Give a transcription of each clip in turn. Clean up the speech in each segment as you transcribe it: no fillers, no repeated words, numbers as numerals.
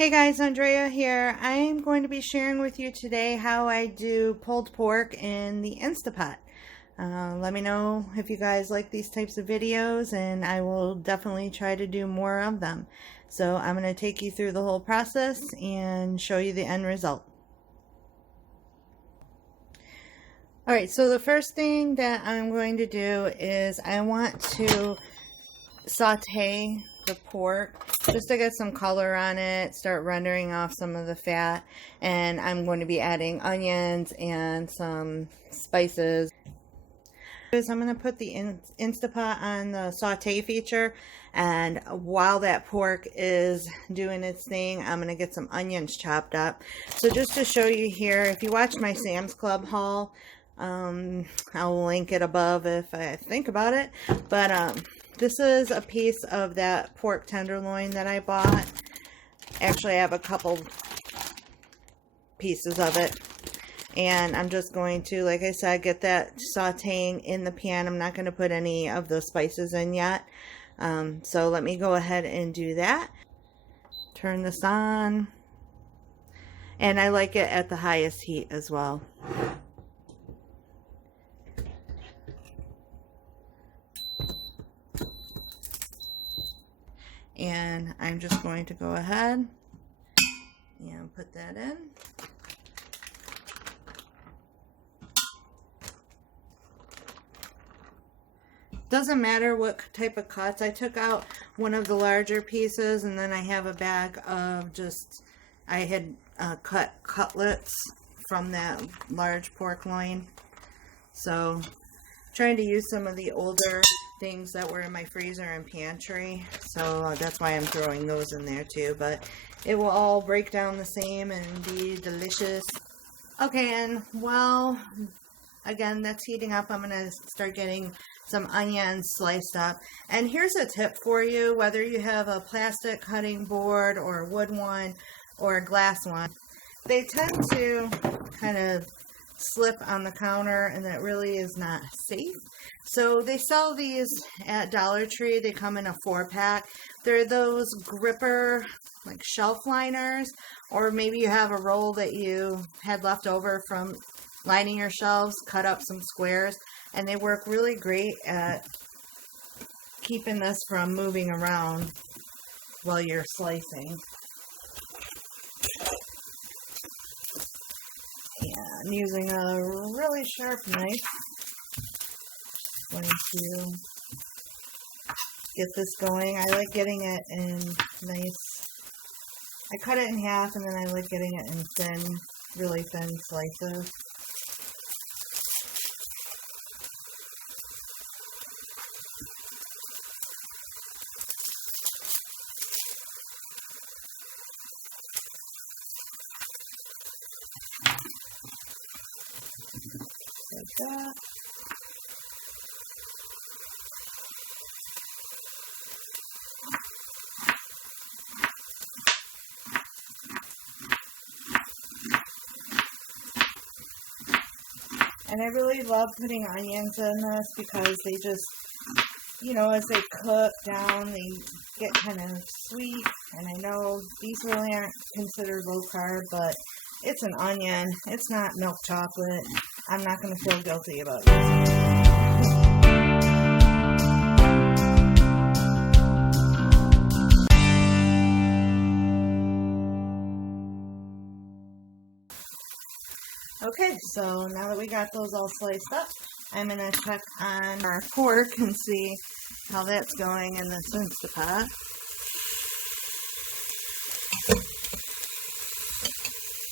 Hey guys, Andrea here. I'm going to be sharing with you today how I do pulled pork in the Instapot. Let me know if you guys like these types of videos, and I will definitely try to do more of them. So I'm going to take you through the whole process and show you the end result. Alright, so the first thing that I'm going to do is I want to saute the pork just to get some color on it, start rendering off some of the fat, and I'm going to be adding onions and some spices. I'm going to put the Instapot on the saute feature, and while that pork is doing its thing, I'm going to get some onions chopped up. So just to show you here, if you watched my Sam's Club haul, I'll link it above if I think about it, but this is a piece of that pork tenderloin that I bought. Actually, I have a couple pieces of it. And I'm just going to, like I said, get that sauteing in the pan. I'm not going to put any of the spices in yet. So let me go ahead and do that. Turn this on. And I like it at the highest heat as well. And I'm just going to go ahead and put that in. Doesn't matter what type of cuts. I took out one of the larger pieces, and then I have a bag of I had cut cutlets from that large pork loin. So trying to use some of the older things that were in my freezer and pantry, so that's why I'm throwing those in there too, but it will all break down the same and be delicious. Okay, and well, again, that's heating up. I'm going to start getting some onions sliced up. And here's a tip for you, whether you have a plastic cutting board or a wood one or a glass one, they tend to kind of slip on the counter, and that really is not safe. So they sell these at Dollar Tree. They come in a 4-pack. They're those gripper, like shelf liners, or maybe you have a roll that you had left over from lining your shelves, cut up some squares, and they work really great at keeping this from moving around while you're slicing. And I'm using a really sharp knife. Going to get this going. I like getting it in nice, I cut it in half, and then I like getting it in thin, really thin slices. Like that. And I really love putting onions in this because they just, you know, as they cook down, they get kind of sweet. And I know these really aren't considered low carb, but it's an onion. It's not milk chocolate. I'm not going to feel guilty about it. Okay, so now that we got those all sliced up, I'm going to check on our pork and see how that's going in this Instapot.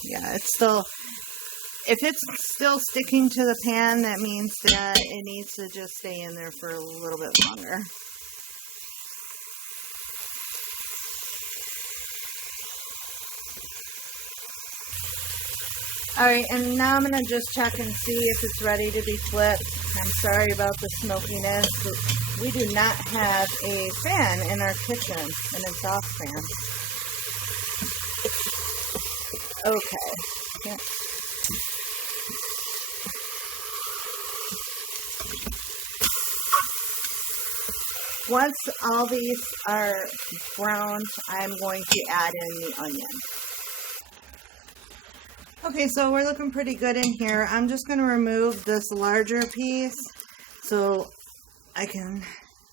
Yeah, it's still, if it's still sticking to the pan, that means that it needs to just stay in there for a little bit longer. Alright, and now I'm going to just check and see if it's ready to be flipped. I'm sorry about the smokiness, but we do not have a fan in our kitchen, an exhaust fan. Okay. Yeah. Once all these are browned, I'm going to add in the onion. Okay, so we're looking pretty good in here. I'm just going to remove this larger piece so I can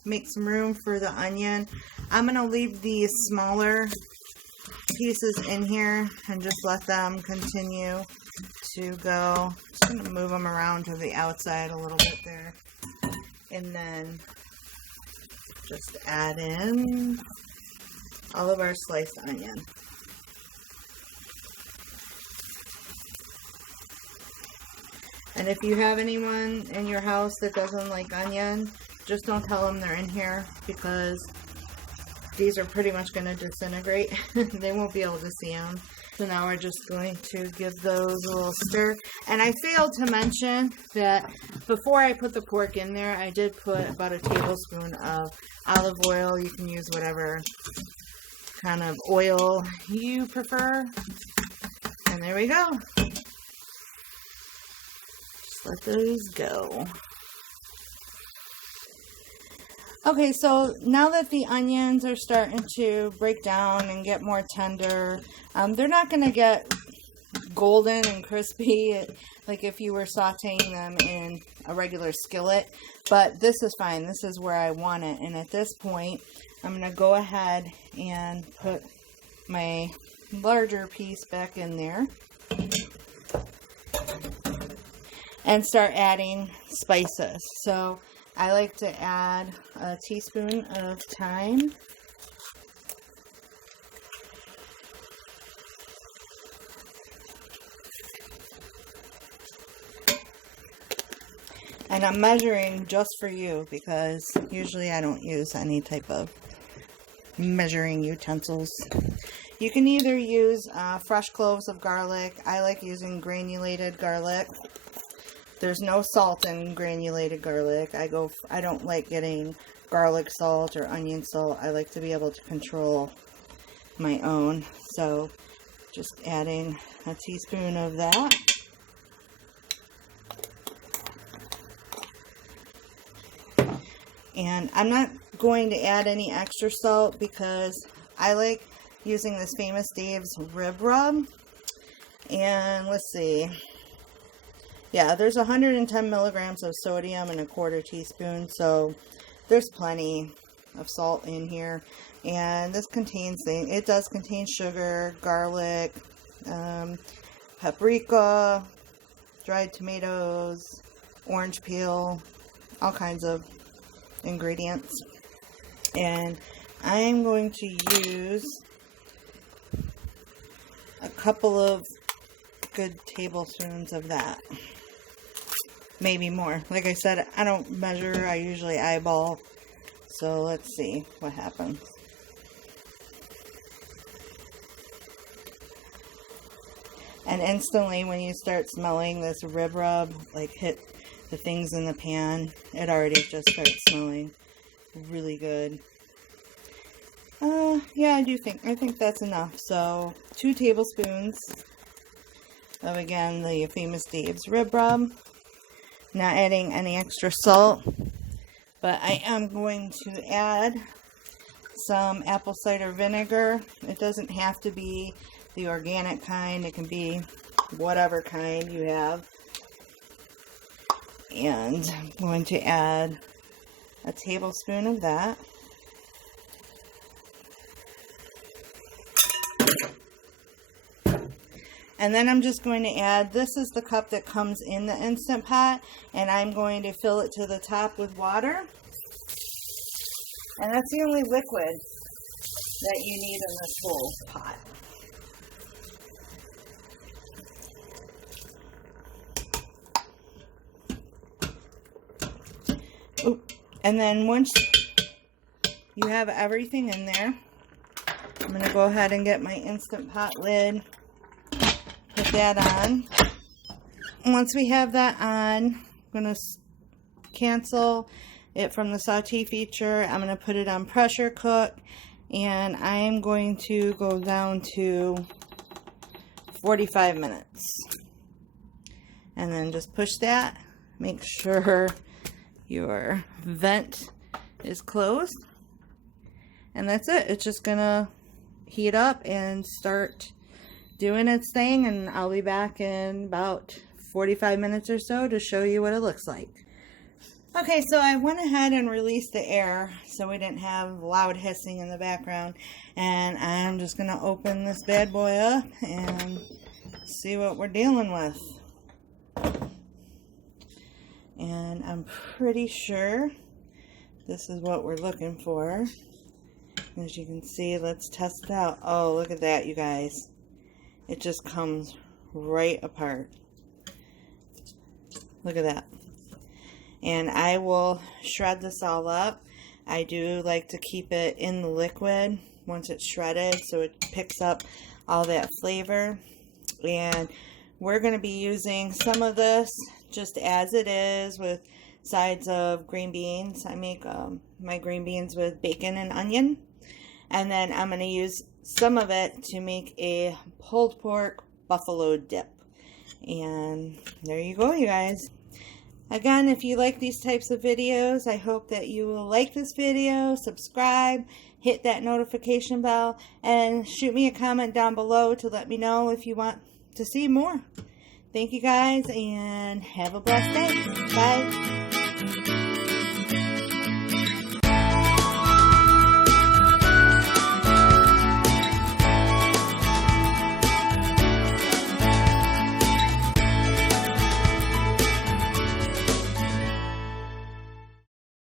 make some room for the onion. I'm going to leave these smaller pieces in here and just let them continue to go. Just going to move them around to the outside a little bit there. And then just add in all of our sliced onion. And if you have anyone in your house that doesn't like onion, just don't tell them they're in here, because these are pretty much going to disintegrate. They won't be able to see them. So now we're just going to give those a little stir. And I failed to mention that before I put the pork in there, I did put about a tablespoon of olive oil. You can use whatever kind of oil you prefer. And there we go. Let those go. Okay, so now that the onions are starting to break down and get more tender, they're not going to get golden and crispy like if you were sauteing them in a regular skillet, but this is fine. This is where I want it. And at this point, I'm going to go ahead and put my larger piece back in there and start adding spices. So I like to add a teaspoon of thyme, and I'm measuring just for you because usually I don't use any type of measuring utensils. You can either use fresh cloves of garlic. I like using granulated garlic. There's no salt in granulated garlic. I don't like getting garlic salt or onion salt. I like to be able to control my own. So just adding a teaspoon of that. And I'm not going to add any extra salt because I like using this Famous Dave's rib rub. And let's see. Yeah, there's 110 milligrams of sodium in a quarter teaspoon, so there's plenty of salt in here. And this contains it does contain sugar, garlic, paprika, dried tomatoes, orange peel, all kinds of ingredients. And I'm going to use a couple of good tablespoons of that. Maybe more. Like I said, I don't measure. I usually eyeball. So let's see what happens. And instantly when you start smelling this rib rub, like hit the things in the pan, it already just starts smelling really good. Yeah, I think that's enough. So 2 tablespoons of, again, the Famous Dave's rib rub. Not adding any extra salt, but I am going to add some apple cider vinegar. It doesn't have to be the organic kind. It can be whatever kind you have. And I'm going to add a tablespoon of that. And then I'm just going to add, this is the cup that comes in the Instant Pot, and I'm going to fill it to the top with water. And that's the only liquid that you need in this whole pot. Ooh. And then once you have everything in there, I'm going to go ahead and get my Instant Pot lid. Put that on. Once we have that on, I'm going to cancel it from the saute feature. I'm going to put it on pressure cook, and I'm going to go down to 45 minutes. And then just push that. Make sure your vent is closed. And that's it. It's just gonna heat up and start doing its thing, and I'll be back in about 45 minutes or so to show you what it looks like. Okay, so I went ahead and released the air so we didn't have loud hissing in the background, and I'm just gonna open this bad boy up and see what we're dealing with. And I'm pretty sure this is what we're looking for. As you can see, let's test it out. Oh, look at that, you guys. It just comes right apart. Look at that. And I will shred this all up. I do like to keep it in the liquid once it's shredded so it picks up all that flavor. And we're going to be using some of this just as it is with sides of green beans. I make my green beans with bacon and onion. And then I'm going to use some of it to make a pulled pork buffalo dip. And there you go, you guys. Again, if you like these types of videos, I hope that you will like this video, subscribe, hit that notification bell, and shoot me a comment down below to let me know if you want to see more. Thank you guys, and have a blessed day. Bye.